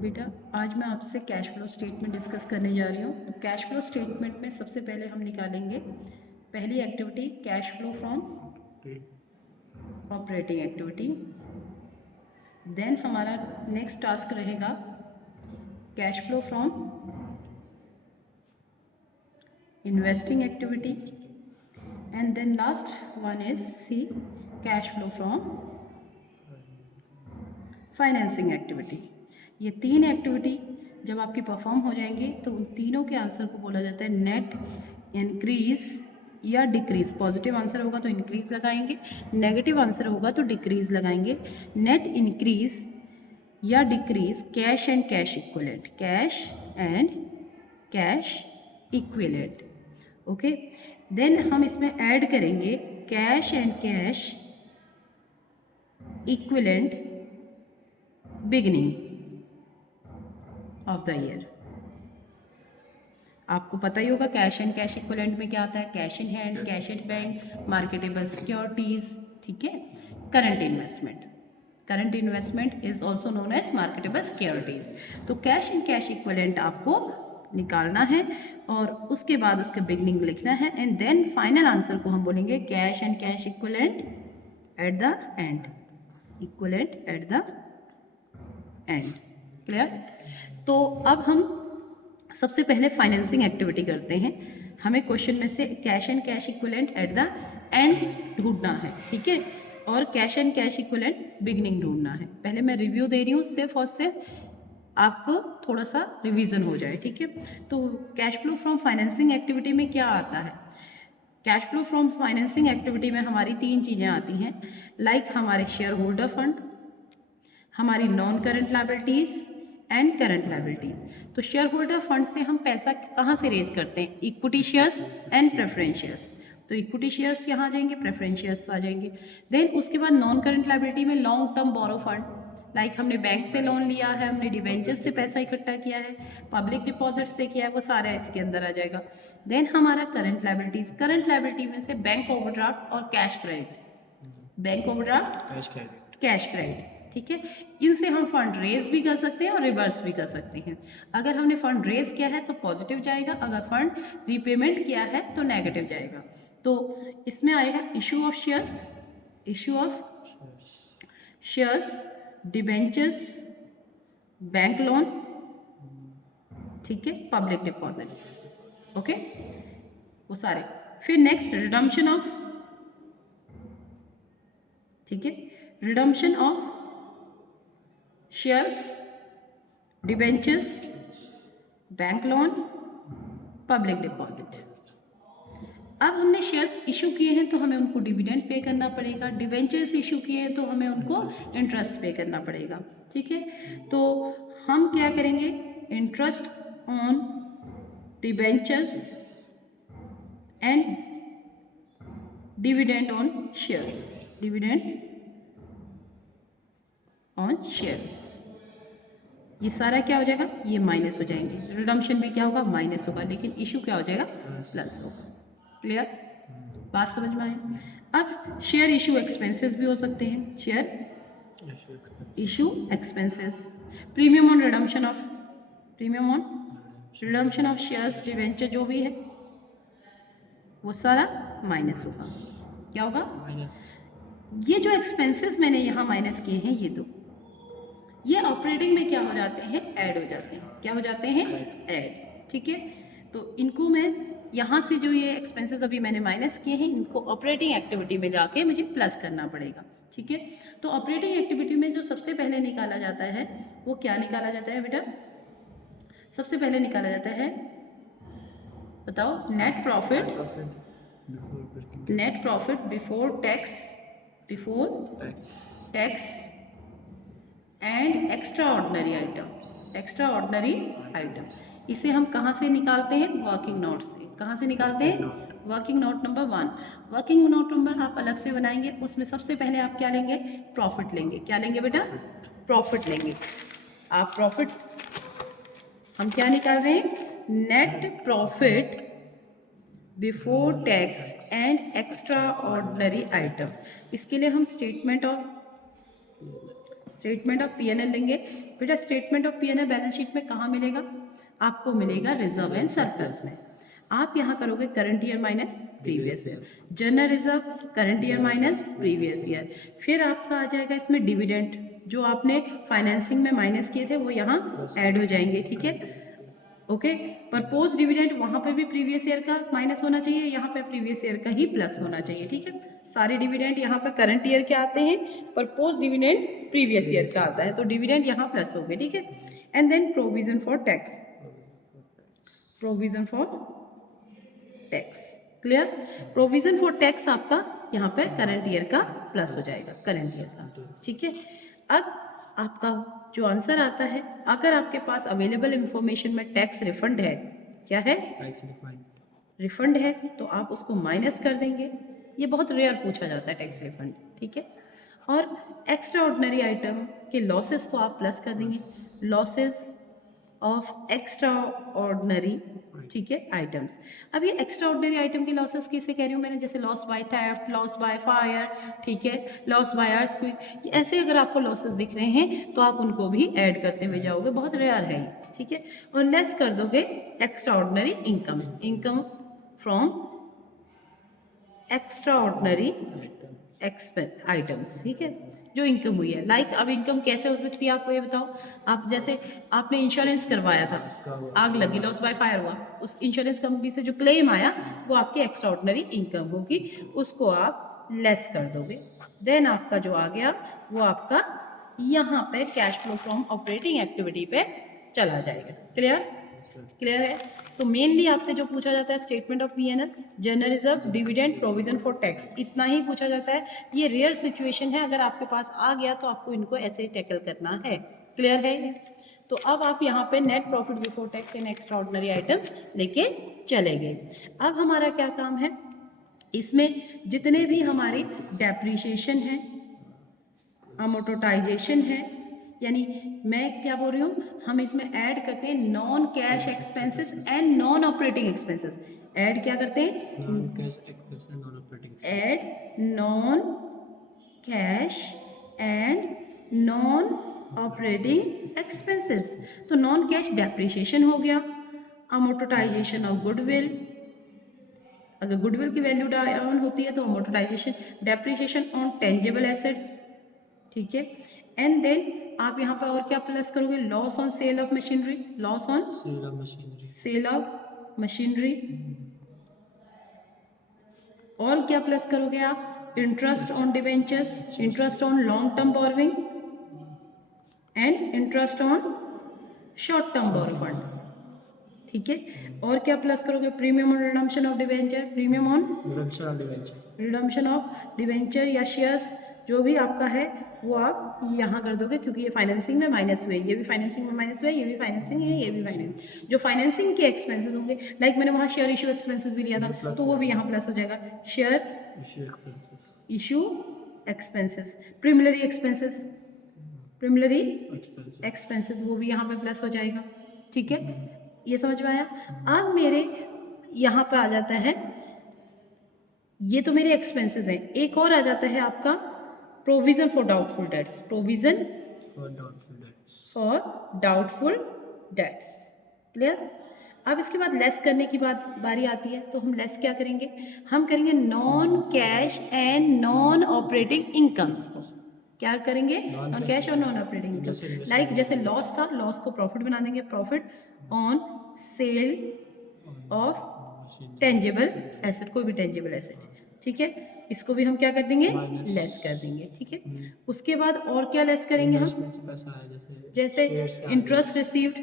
बेटा आज मैं आपसे कैश फ्लो स्टेटमेंट डिस्कस करने जा रही हूँ। तो कैश फ्लो स्टेटमेंट में सबसे पहले हम निकालेंगे पहली activity cash flow from operating activity. Then हमारा नेक्स्ट टास्क रहेगा cash flow from investing activity and then last one is C cash flow from financing activity. ये तीन एक्टिविटी जब आपकी परफॉर्म हो जाएंगी तो उन तीनों के आंसर को बोला जाता है नेट इंक्रीज या डिक्रीज। पॉजिटिव आंसर होगा तो इंक्रीज लगाएंगे, नेगेटिव आंसर होगा तो डिक्रीज लगाएंगे। नेट इंक्रीज या decrease cash and cash equivalent, cash and cash equivalent. Okay, then हम इसमें ऐड करेंगे cash and cash equivalent beginning of the year. आपको पता ही होगा कैश एंड कैश इक्विवेलेंट में क्या आता है, cash in hand, cash at bank, marketable securities, ठीक है। Current investment, current investment is also known as marketable securities. तो कैश एंड कैश इक्विवेलेंट आपको निकालना है और उसके बाद उसका बिगनिंग लिखना है एंड देन फाइनल आंसर को हम बोलेंगे cash and cash equivalent at the end, equivalent at the end. Clear? तो अब हम सबसे पहले फाइनेंसिंग एक्टिविटी करते हैं। हमें क्वेश्चन में से cash and cash equivalent at the end ढूंढना है, ठीक है, और cash and cash equivalent beginning ढूंढना है। पहले मैं रिव्यू दे रही हूँ सिर्फ और सिर्फ आपको थोड़ा सा रिवीजन हो जाए, ठीक है। तो cash flow from financing activity में क्या आता है? Cash flow from financing activity में हमारी तीन चीज़ें आती हैं, लाइक हमारे शेयर होल्डर फंड, हमारी non current liabilities and current liabilities. तो शेयर होल्डर फंड से हम पैसा कहाँ से रेज करते हैं? Equity shares and preference shares. तो इक्विटी शेयर्स यहाँ आ जाएंगे, प्रेफरेंस शेयर्स आ जाएंगे। देन उसके बाद नॉन करंट लायबिलिटी में long term borrow fund, like हमने बैंक से लोन लिया है, हमने डिबेंचर्स से पैसा इकट्ठा किया है, पब्लिक डिपॉजिट से किया है, वो सारा इसके अंदर आ जाएगा। देन हमारा करंट लायबिलिटीज, करंट लायबिलिटी में से बैंक ओवरड्राफ्ट और cash credit, bank overdraft, cash credit, ठीक है। इनसे हम फंड रेज भी कर सकते हैं और रिवर्स भी कर सकते हैं। अगर हमने फंड रेज किया है तो पॉजिटिव जाएगा, अगर फंड रीपेमेंट किया है तो नेगेटिव जाएगा। तो इसमें आएगा issue of shares, issue of shares, debentures, bank loan, ठीक है, पब्लिक डिपॉजिट्स, ओके, वो सारे। फिर नेक्स्ट रिडम्पशन ऑफ, ठीक है, redemption of shares, debentures, bank loan, public deposit. अब हमने शेयर्स इशू किए हैं तो हमें उनको डिविडेंड पे करना पड़ेगा, डिबेंचर्स इशू किए हैं तो हमें उनको इंटरेस्ट पे करना पड़ेगा, ठीक है। तो हम क्या करेंगे, interest on debentures and dividend on shares, dividend on shares, ये सारा क्या हो जाएगा, ये माइनस हो जाएंगे। रिडम्पशन भी क्या होगा, माइनस होगा, लेकिन इशू क्या हो जाएगा, प्लस होगा। क्लियर? बात समझ में आए? अब शेयर इशू एक्सपेंसेस भी हो सकते हैं, share issue expenses, premium on redemption of, premium on redemption of shares, debenture जो भी है वो सारा माइनस होगा। क्या होगा, माइनस। ये जो एक्सपेंसेस मैंने यहाँ माइनस किए हैं ये दो, ये ऑपरेटिंग में क्या हो जाते हैं, ऐड हो जाते हैं। क्या हो जाते हैं, ऐड, ठीक है। तो इनको मैं यहाँ से जो ये एक्सपेंसेस अभी मैंने माइनस किए हैं इनको ऑपरेटिंग एक्टिविटी में जाके मुझे प्लस करना पड़ेगा, ठीक है। तो ऑपरेटिंग एक्टिविटी में जो सबसे पहले निकाला जाता है वो क्या निकाला जाता है बेटा, सबसे पहले निकाला जाता है, बताओ, net profit, net profit before tax, before tax and extra ordinary items, extra ordinary items. इसे हम कहाँ से निकालते हैं, वर्किंग नोट से। कहाँ से निकालते हैं, working note number 1। Working note number आप अलग से बनाएंगे, उसमें सबसे पहले आप क्या लेंगे, प्रॉफिट लेंगे। क्या लेंगे बेटा, प्रॉफिट लेंगे। आप प्रॉफिट, हम क्या निकाल रहे हैं, net profit before tax and extra ordinary item. इसके लिए हम स्टेटमेंट ऑफ पीएनएल लेंगे। बेटा statement of PNL balance sheet में कहाँ मिलेगा? आपको मिलेगा रिजर्व एंड सरप्लस में। आप यहाँ करोगे current year minus previous year, general reserve current year minus previous year, फिर आपका आ जाएगा इसमें डिविडेंड, जो आपने फाइनेंसिंग में माइनस किए थे वो यहाँ ऐड हो जाएंगे, ठीक है, ओके। परपोज डिविडेंड वहाँ पे भी प्रीवियस ईयर का माइनस होना चाहिए, यहाँ पे प्रीवियस ईयर का ही प्लस होना चाहिए, ठीक है। सारे डिविडेंड यहाँ पे करंट ईयर के आते हैं, परपोज डिविडेंड प्रीवियस ईयर का आता है, तो डिविडेंड यहाँ प्लस हो गए, ठीक है। And then provision for tax, provision for tax, clear. Provision for tax आपका यहाँ पे करंट ईयर का प्लस हो जाएगा, करंट ईयर का, ठीक है। अब आपका जो आंसर आता है, अगर आपके पास अवेलेबल इंफॉर्मेशन में टैक्स रिफंड है, क्या है, टैक्स रिफंड है, तो आप उसको माइनस कर देंगे। ये बहुत रेयर पूछा जाता है टैक्स रिफंड, ठीक है। और एक्स्ट्रा ऑर्डिनरी आइटम के लॉसेस को आप प्लस कर देंगे, लॉसेस ऑफ एक्स्ट्रा ऑर्डिनरी, ठीक है, आइटम्स। अब ये एक्स्ट्रा ऑर्डिनरी आइटम की लॉसेस किसे कह रही हूँ मैंने, जैसे loss by theft, loss by fire, ठीक है, लॉस बाय अर्थक्वेक, ऐसे अगर आपको लॉसेस दिख रहे हैं तो आप उनको भी ऐड करते हुए जाओगे, बहुत रेयर है ये, ठीक है। और लेस कर दोगे extra ordinary income, income from extra ordinary expense items, ठीक है, जो इनकम हुई है। लाइक अब इनकम कैसे हो सकती है आपको ये बताओ, आप जैसे आपने इंश्योरेंस करवाया था, आग लगी, लॉस बाय फायर हुआ, उस इंश्योरेंस कंपनी से जो क्लेम आया वो आपकी एक्स्ट्रा ऑर्डिनरी इनकम होगी, उसको आप लेस कर दोगे। देन आपका जो आ गया वो आपका यहाँ पे cash flow from operating activity पे चला जाएगा। क्लियर, क्लियर है। तो मेनली आपसे जो पूछा जाता है statement of PNL, general reserve, dividend, provision for tax, इतना ही पूछा जाता है। ये रेयर सिचुएशन है, अगर आपके पास आ गया तो आपको इनको ऐसे ही टैकल करना है। क्लियर है ये। तो अब आप यहाँ पे net profit before tax in extra ordinary item लेके चले गए। अब हमारा क्या काम है, इसमें जितने भी हमारे डेप्रिसिएशन है, अमोर्टाइजेशन है, यानी मैं क्या बोल रही हूँ, हम इसमें ऐड करते हैं non cash expenses and non operating expenses. Add क्या करते हैं, non cash expenses, non operating, add non cash and non operating expenses. तो नॉन कैश डेप्रिसिएशन हो गया, अमोर्टाइजेशन ऑफ गुडविल, अगर गुडविल की वैल्यू डाउन होती है तो amortisation, depreciation on tangible assets, ठीक है। एंड देन आप यहाँ पर और क्या प्लस करोगे, loss on sale of machinery, loss on sale of machinery, और क्या प्लस करोगे आप, interest on debentures, interest on long term borrowing and interest on short term borrow fund, ठीक है। और क्या प्लस करोगे, premium on redemption of debenture, premium on redemption of debenture या शेयर्स, जो भी आपका है वो आप यहाँ कर दोगे, क्योंकि ये फाइनेंसिंग में माइनस हुए, ये भी फाइनेंसिंग में माइनस हुआ, ये भी फाइनेंसिंग है, ये भी फाइनेंस, जो फाइनेंसिंग के एक्सपेंसेस होंगे, लाइक मैंने वहाँ शेयर इशू एक्सपेंसेस भी लिया था तो वो भी यहाँ प्लस हो जाएगा, share issue expenses, प्रीमिलरी expenses, प्रीमिलरी expenses वो भी यहाँ पे प्लस हो जाएगा, ठीक है। ये समझ में आया। अब मेरे यहाँ पे आ जाता है, ये तो मेरे एक्सपेंसेस हैं, एक और आ जाता है आपका provision for doubtful debts, provision for doubtful debts, clear. अब इसके बाद लेस करने की बारी आती है, तो हम लेस क्या करेंगे, हम करेंगे non cash and non operating incomes को, क्या करेंगे, नॉन कैश और नॉन ऑपरेटिंग इनकम। लाइक जैसे लॉस था, लॉस को प्रॉफिट बना देंगे, profit on sale of tangible asset, कोई भी टेंजिबल एसेट, ठीक है, इसको भी हम क्या कर देंगे, लेस कर देंगे, ठीक है। उसके बाद और क्या लेस करेंगे हम, जैसे interest received,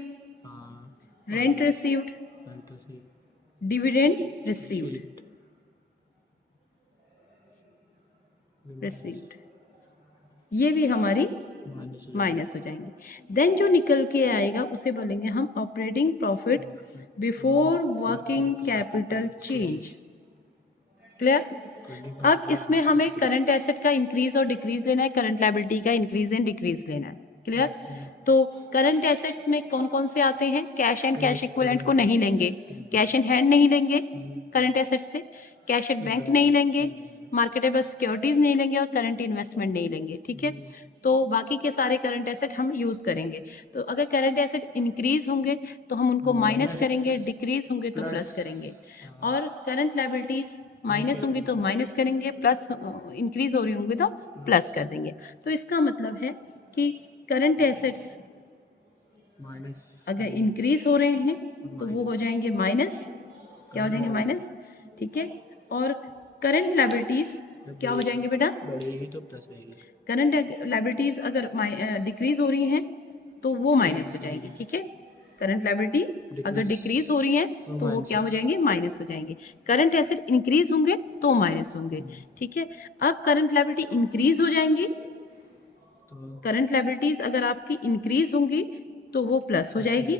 rent received, dividend received, ये भी हमारी माइनस हो जाएंगे। देन जो निकल के आएगा उसे बोलेंगे हम operating profit before working capital change, clear. अब इसमें हमें करंट एसेट का इंक्रीज और डिक्रीज लेना है, करंट लायबिलिटी का इंक्रीज एंड डिक्रीज लेना है, क्लियर। तो करंट एसेट्स में कौन कौन से आते हैं, कैश एंड कैश इक्विवेलेंट को नहीं लेंगे, कैश इन हैंड नहीं लेंगे करंट एसेट्स से, कैश एट बैंक नहीं लेंगे, मार्केटेबल सिक्योरिटीज नहीं लेंगे और करंट इन्वेस्टमेंट नहीं लेंगे, ठीक है। तो बाकी के सारे करंट एसेट हम यूज़ करेंगे। तो अगर करंट एसेट इंक्रीज होंगे तो हम उनको माइनस करेंगे, डिक्रीज होंगे तो प्लस करेंगे, और करंट लायबिलिटीज़ माइनस होंगी तो माइनस करेंगे, प्लस इंक्रीज हो रही होंगी तो प्लस कर देंगे। तो इसका मतलब है कि करंट एसेट्स अगर इंक्रीज हो रहे हैं तो वो हो जाएंगे माइनस, क्या हो जाएंगे माइनस, ठीक है। और करंट लायबिलिटीज़ क्या हो जाएंगे बेटा, बढ़ेगी तो प्लस होगी। करंट लायबिलिटीज़ अगर डिक्रीज हो रही हैं तो वो माइनस हो जाएगी, ठीक है। करंट लायबिलिटी अगर डिक्रीज हो रही है तो वो क्या हो जाएंगे, माइनस हो जाएंगे। करंट एसेट इंक्रीज होंगे तो माइनस होंगे, ठीक है। अब करंट लायबिलिटी इंक्रीज हो जाएंगी, करंट लायबिलिटीज अगर आपकी इंक्रीज होंगी तो वो प्लस हो जाएगी,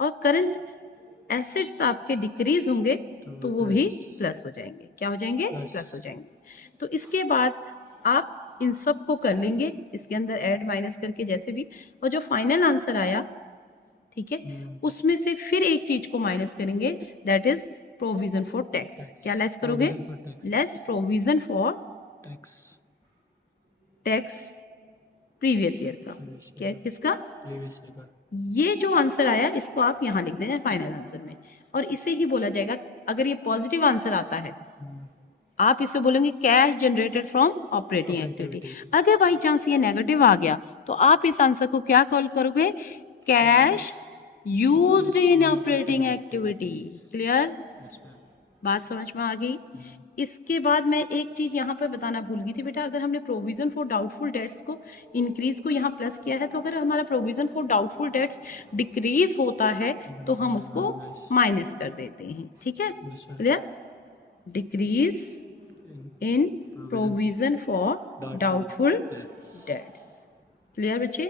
और करंट एसेट्स आपके डिक्रीज होंगे तो वो भी प्लस हो जाएंगे, क्या हो जाएंगे, प्लस हो जाएंगे। तो इसके बाद आप इन सब को कर लेंगे इसके अंदर ऐड माइनस करके जैसे भी, और जो फाइनल आंसर आया, ठीक है, उसमें से फिर एक चीज को माइनस करेंगे, that is provision for tax. क्या लेस करोगे, less provision for tax previous year का, क्या किसका, ये जो आंसर आया इसको आप यहाँ लिख देंगे फाइनल आंसर में, और इसे ही बोला जाएगा, अगर ये पॉजिटिव आंसर आता है आप इसे बोलेंगे cash generated from operating activity. अगर बाई चांस ये नेगेटिव आ गया तो आप इस आंसर को क्या कॉल करोगे, cash used in operating activity. Clear, बात समझ में आ गई। इसके बाद मैं एक चीज़ यहाँ पर बताना भूल गई थी बेटा, अगर हमने प्रोविज़न फॉर डाउटफुल डेट्स को इंक्रीज को यहाँ प्लस किया है, तो अगर हमारा provision for doubtful debts decrease होता है तो हम उसको माइनस कर देते हैं, ठीक है। Clear, decrease in provision for doubtful debts. Clear बच्चे,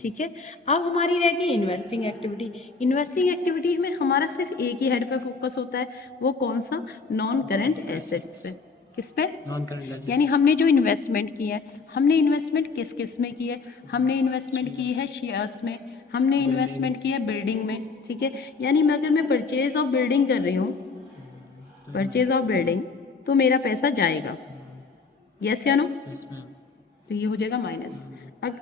ठीक है। अब हमारी रहेगी इन्वेस्टिंग एक्टिविटी। इन्वेस्टिंग एक्टिविटी में हमारा सिर्फ एक ही हेड पे फोकस होता है, वो कौन सा, नॉन करंट एसेट्स पे। किस पे, नॉन करंट, यानी हमने जो इन्वेस्टमेंट की है, हमने इन्वेस्टमेंट किस किस में की है, हमने इन्वेस्टमेंट की है शेयर्स में, हमने इन्वेस्टमेंट की है बिल्डिंग में, ठीक है। यानी मैं अगर मैं परचेज ऑफ बिल्डिंग कर रही हूँ, परचेज ऑफ बिल्डिंग, तो मेरा पैसा जाएगा, यस या नो, तो ये हो जाएगा माइनस। अब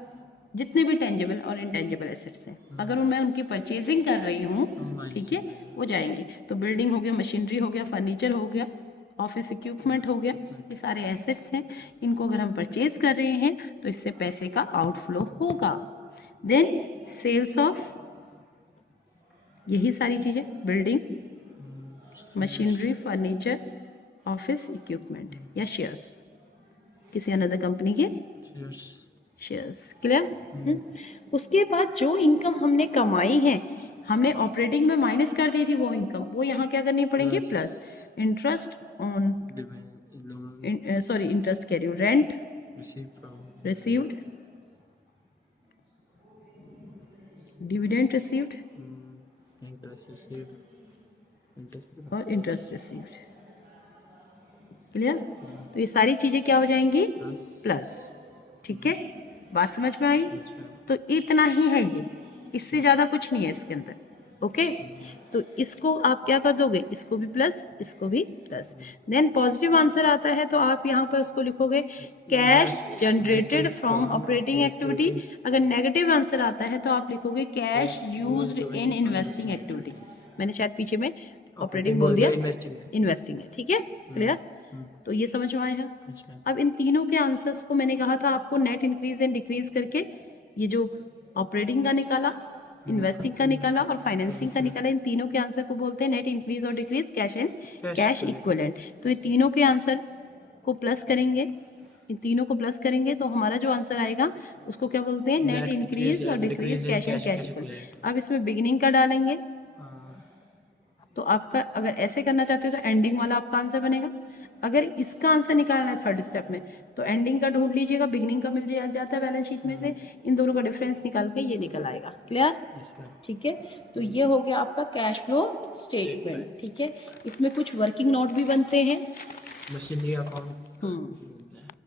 जितने भी टेंजिबल और इनटेंजिबल एसेट्स हैं, अगर मैं उनकी परचेजिंग कर रही हूँ, ठीक है, वो जाएंगे। तो बिल्डिंग हो गया, मशीनरी हो गया, फर्नीचर हो गया, ऑफिस इक्विपमेंट हो गया, ये सारे एसेट्स हैं, इनको अगर हम परचेज कर रहे हैं तो इससे पैसे का आउटफ्लो होगा। देन सेल्स ऑफ, यही सारी चीज़ें, building, machinery, furniture, office equipment या शेयर्स, किसी अनदर कंपनी के शेयर्स। क्लियर, उसके बाद जो इनकम हमने कमाई है, हमने ऑपरेटिंग में माइनस कर दी थी वो इनकम, वो यहाँ क्या करनी पड़ेगी, plus. Interest on, sorry interest कह रही हूँ, रेंट रिसीव्ड, डिविडेंड रिसीव्ड और इंटरेस्ट रिसीव्ड। क्लियर, तो ये सारी चीज़ें क्या हो जाएंगी, प्लस, ठीक है। बात समझ में आई, तो इतना ही है ये, इससे ज़्यादा कुछ नहीं है इसके अंदर, ओके। तो इसको आप क्या कर दोगे, इसको भी प्लस, इसको भी प्लस। देन पॉजिटिव आंसर आता है तो आप यहाँ पर उसको लिखोगे cash generated from operating activity. अगर नेगेटिव आंसर आता है तो आप लिखोगे cash used in investing activity. मैंने शायद पीछे में ऑपरेटिंग बोल दिया, इन्वेस्टिंग है, ठीक है। क्लियर, तो ये समझ में आया है। अब इन तीनों के आंसर्स को मैंने कहा था आपको नेट इंक्रीज एंड डिक्रीज करके, ये जो ऑपरेटिंग का निकाला, इन्वेस्टिंग का निकाला और फाइनेंसिंग का निकाला, इन तीनों के आंसर को बोलते हैं नेट इंक्रीज और decrease, cash and cash equivalent. तो ये तीनों के आंसर को प्लस करेंगे, इन तीनों को प्लस करेंगे तो हमारा जो आंसर आएगा उसको क्या बोलते हैं, नेट इंक्रीज और decrease, cash and cash equivalent. अब इसमें बिगिनिंग का डालेंगे, तो आपका अगर ऐसे करना चाहते हो तो एंडिंग वाला आपका आंसर बनेगा। अगर इसका आंसर निकालना है थर्ड स्टेप में तो एंडिंग का ढूंढ लीजिएगा, बिगनिंग का मिल जाता है बैलेंस शीट में से, इन दोनों का डिफरेंस निकाल के ये निकल आएगा। क्लियर, ठीक है। तो ये हो गया आपका कैश फ्लो स्टेटमेंट, ठीक है। इसमें कुछ वर्किंग नोट भी बनते हैं, मशीनरी अकाउंट,